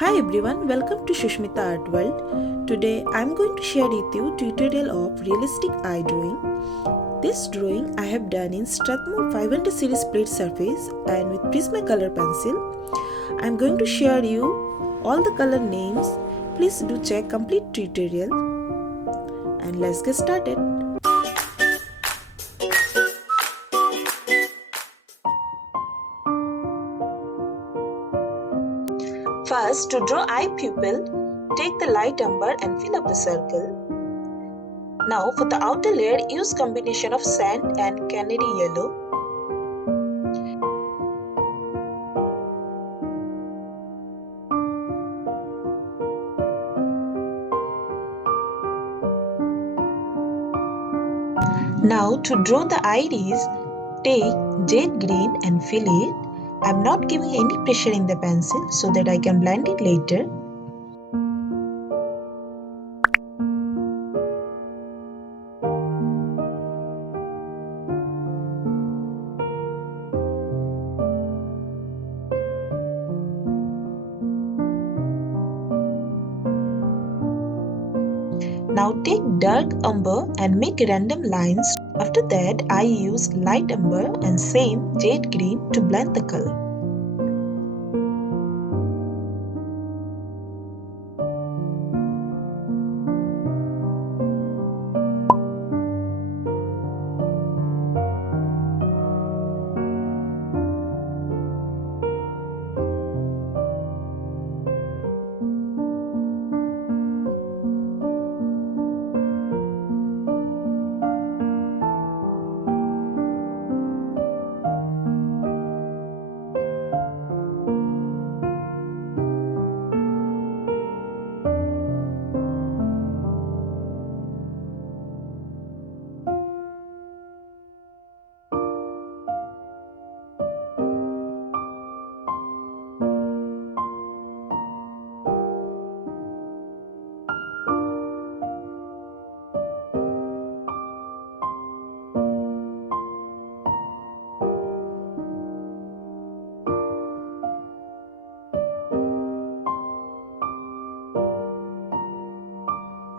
Hi everyone, welcome to Susmitaartworld. Today I am going to share with you tutorial of realistic eye drawing. This drawing I have done in Strathmore 500 series plate surface and with Prisma color pencil. I am going to share you all the color names. Please do check complete tutorial and let's get started. First, to draw eye pupil, take the light umber and fill up the circle. Now for the outer layer, use combination of sand and canary yellow. Now to draw the iris, take Jade Green and fill it. I am not giving any pressure in the pencil so that I can blend it later. Now take dark umber and make random lines. After that, I use light umber and same Jade Green to blend the color.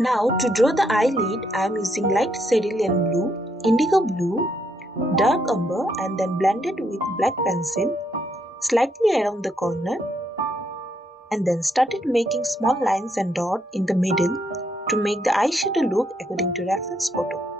Now to draw the eyelid, I am using light cerulean blue, indigo blue, dark umber and then blended with black pencil slightly around the corner and then started making small lines and dots in the middle to make the eyeshadow look according to reference photo.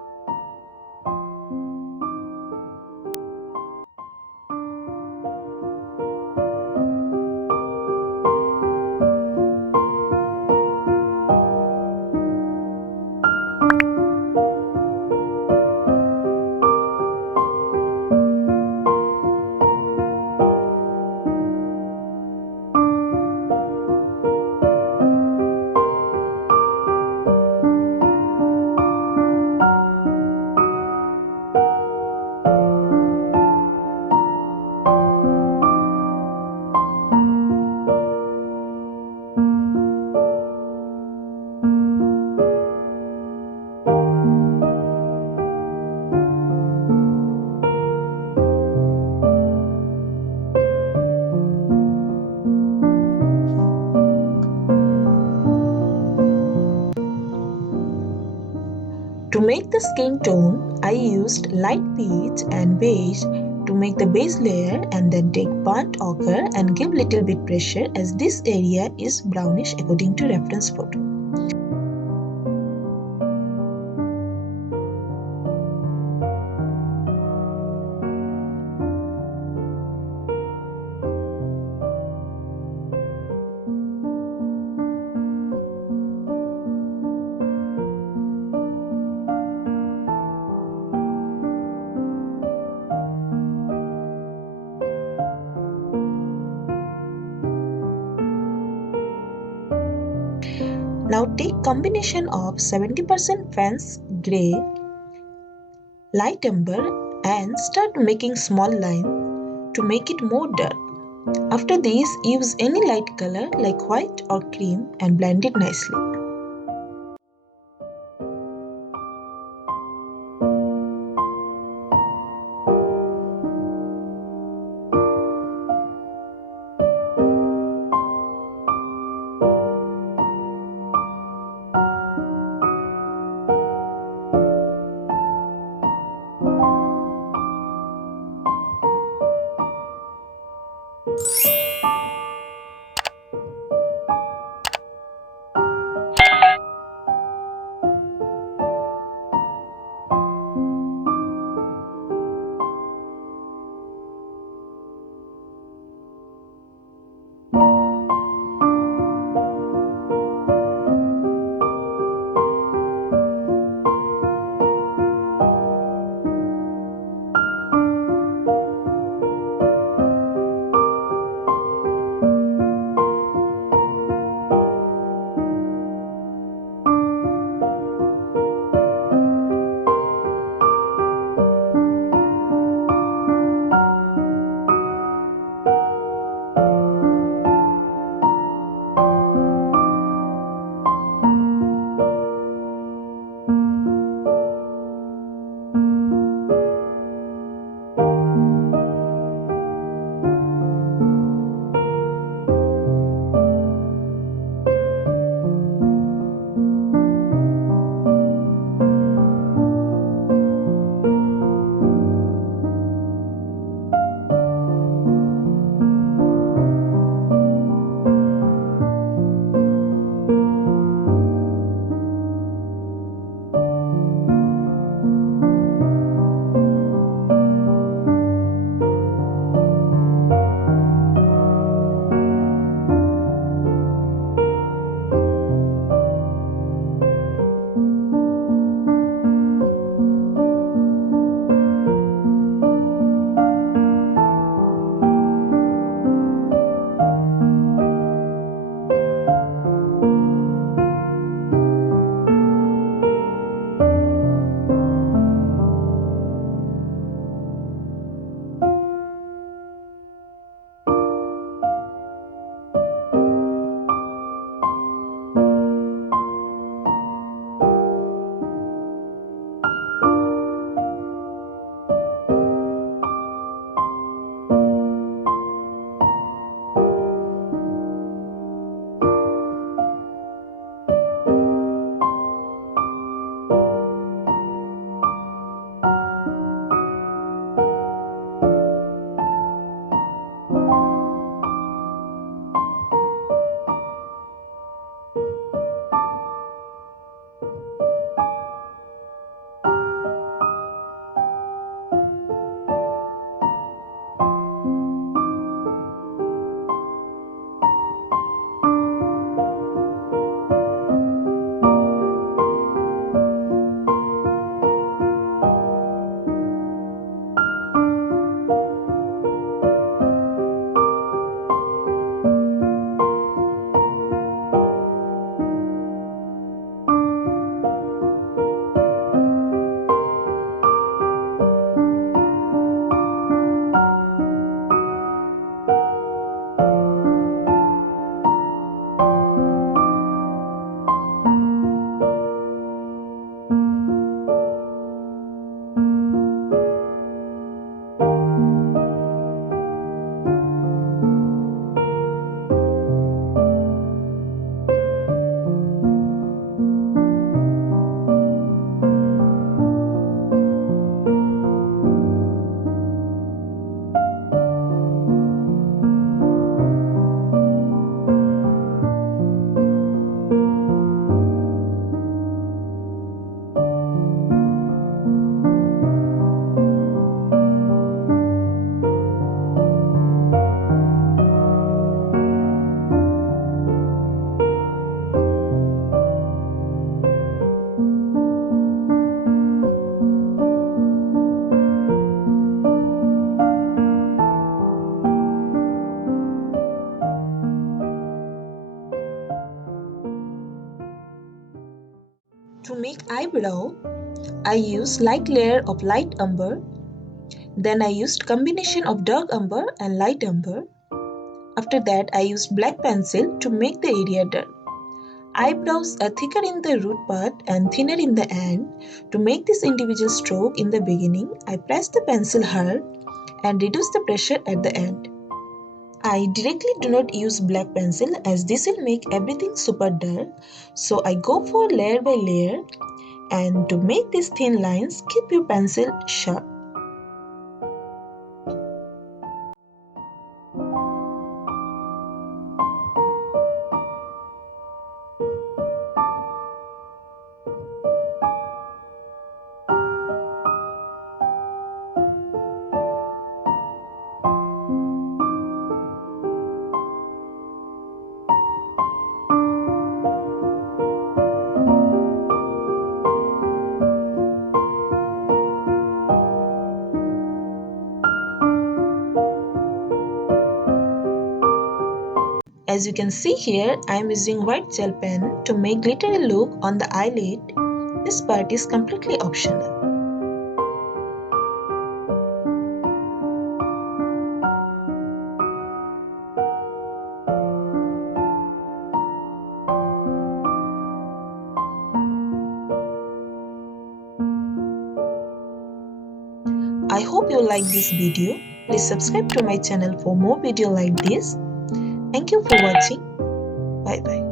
To make the skin tone, I used light peach and beige to make the base layer and then take burnt ochre and give little bit pressure as this area is brownish according to reference photo. Now take combination of 70% fence grey, light umber and start making small line to make it more dark. After this, use any light color like white or cream and blend it nicely. To make eyebrow, I used light layer of light umber. Then I used combination of dark umber and light umber. After that, I used black pencil to make the area dark. Eyebrows are thicker in the root part and thinner in the end. To make this individual stroke in the beginning, I press the pencil hard and reduce the pressure at the end. I directly do not use black pencil as this will make everything super dark. So I go for layer by layer, and to make these thin lines, keep your pencil sharp. As you can see here, I am using white gel pen to make glittery look on the eyelid. This part is completely optional. I hope you like this video. Please subscribe to my channel for more videos like this. Thank you for watching. Bye bye.